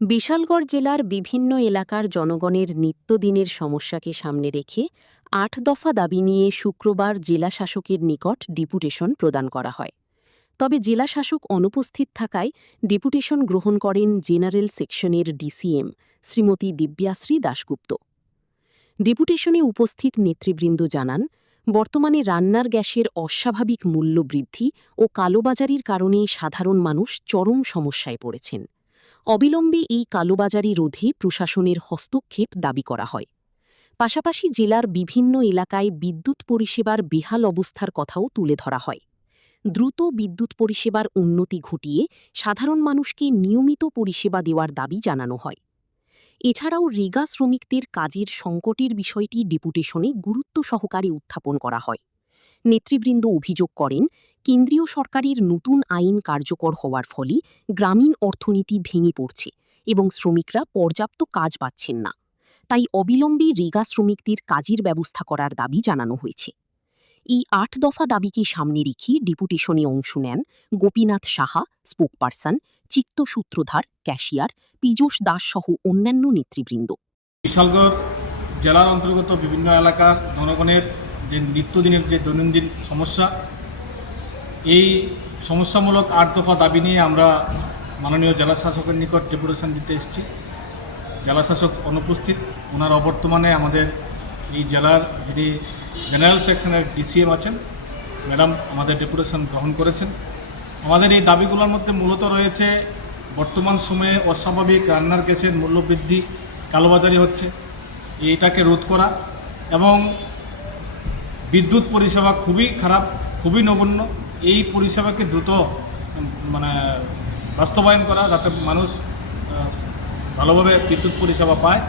বিশালগড় জেলার বিভিন্ন এলাকার জনগণের নিত্যদিনের সমস্যাকে সামনে রেখে ৮ দফা দাবি নিয়ে শুক্রবার জেলা শাসকের নিকট ডেপুটেশন প্রদান করা হয়। তবে জেলা শাসক অনুপস্থিত থাকায় ডেপুটেশন গ্রহণ করেন জেনারেল সেকশনের ডিসিএম শ্রীমতী দিব্যাশ্রী দাশগুপ্ত। ডেপুটেশনে উপস্থিত নেতৃবৃন্দ জানান, বর্তমানে রান্নার গ্যাসের অস্বাভাবিক মূল্য বৃদ্ধি ও কালোবাজারির কারণে সাধারণ মানুষ চরম সমস্যায় পড়েছেন। অবিলম্বে এই কালোবাজারি রোধে প্রশাসনের হস্তক্ষেপ দাবি করা হয়। পাশাপাশি জেলার বিভিন্ন এলাকায় বিদ্যুৎ পরিষেবার বেহাল অবস্থার কথাও তুলে ধরা হয়। দ্রুত বিদ্যুৎ পরিষেবার উন্নতি ঘটিয়ে সাধারণ মানুষকে নিয়মিত পরিষেবা দেওয়ার দাবি জানানো হয়। এছাড়াও রিগা শ্রমিকদের কাজের সংকটের বিষয়টি ডেপুটেশনে গুরুত্ব সহকারে উত্থাপন করা হয়। নেতৃবৃন্দ অভিযোগ করেন, কেন্দ্রীয় সরকারের নতুন আইন কার্যকর হওয়ার ফলে গ্রামীণ অর্থনীতি ভেঙে পড়ছে এবং শ্রমিকরা পর্যাপ্ত কাজ পাচ্ছেন না। তাই অবিলম্বে রেগা শ্রমিকদের কাজের ব্যবস্থা করার দাবি জানানো হয়েছে। এই ৮ দফা দাবিকে সামনে রেখে ডেপুটেশনে অংশ নেন গোপীনাথ সাহা, স্পোকপারসন, চিত্ত সূত্রধার, ক্যাশিয়ার, পীযূষ দাস সহ অন্যান্য নেতৃবৃন্দ। বিশালগড় জেলার অন্তর্গত বিভিন্ন এলাকার জনগণের যে নিত্যদিনের যে দৈনন্দিন সমস্যা, এই সমস্যামূলক ৮ দফা দাবি নিয়ে আমরা মাননীয় জেলা শাসকের নিকট ডেপুটেশন দিতে এসেছি। জেলা শাসক অনুপস্থিত, ওনার অবর্তমানে আমাদের এই জেলার যিনি জেনারেল সেকশনের ডিসিএম আছেন, ম্যাডাম আমাদের ডেপুটেশন গ্রহণ করেছেন। আমাদের এই দাবিগুলোর মধ্যে মূলত রয়েছে বর্তমান সময়ে অস্বাভাবিক রান্নার গ্যাসের মূল্যবৃদ্ধি, কালোবাজারি হচ্ছে, এইটাকে রোধ করা এবং বিদ্যুৎ পরিষেবা খুবই খারাপ, খুবই নগণ্য। এই পরিষেবাকে দ্রুত বাস্তবায়ন করা, যাতে মানুষ ভালোভাবে বিদ্যুৎ পরিষেবা পায়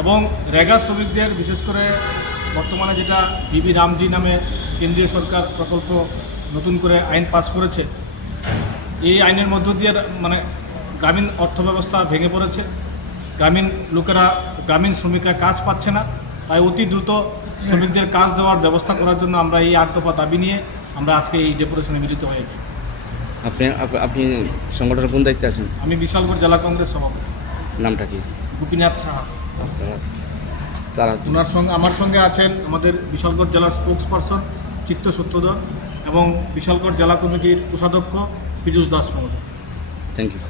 এবং রেগা শ্রমিকদের বিশেষ করে বর্তমানে যেটা বিবি রামজি নামে কেন্দ্রীয় সরকার প্রকল্প নতুন করে আইন পাস করেছে, এই আইনের মধ্য দিয়ে গ্রামীণ অর্থব্যবস্থা ভেঙে পড়েছে। গ্রামীণ শ্রমিকরা কাজ পাচ্ছে না। তাই অতি দ্রুত শ্রমিকদের কাজ দেওয়ার ব্যবস্থা করার জন্য আমরা এই ৮ দফা দাবি নিয়ে আমরা আজকে এই ডেপুটেশনে মিলিত হয়েছি। আপনি সংগঠনের কোন দায়িত্বে আছেন? আমি বিশালগড় জেলা কংগ্রেস সভাপতি। নামটা কি? গোপীনাথ সাহা। তারা আমার সঙ্গে আছেন আমাদের বিশালগড় জেলার স্পোকসপারসন চিত্ত সূত্রধর এবং বিশালগড় জেলা কমিটির কোষাধ্যক্ষ পীযূষ দাস মহোদয়। Thank you.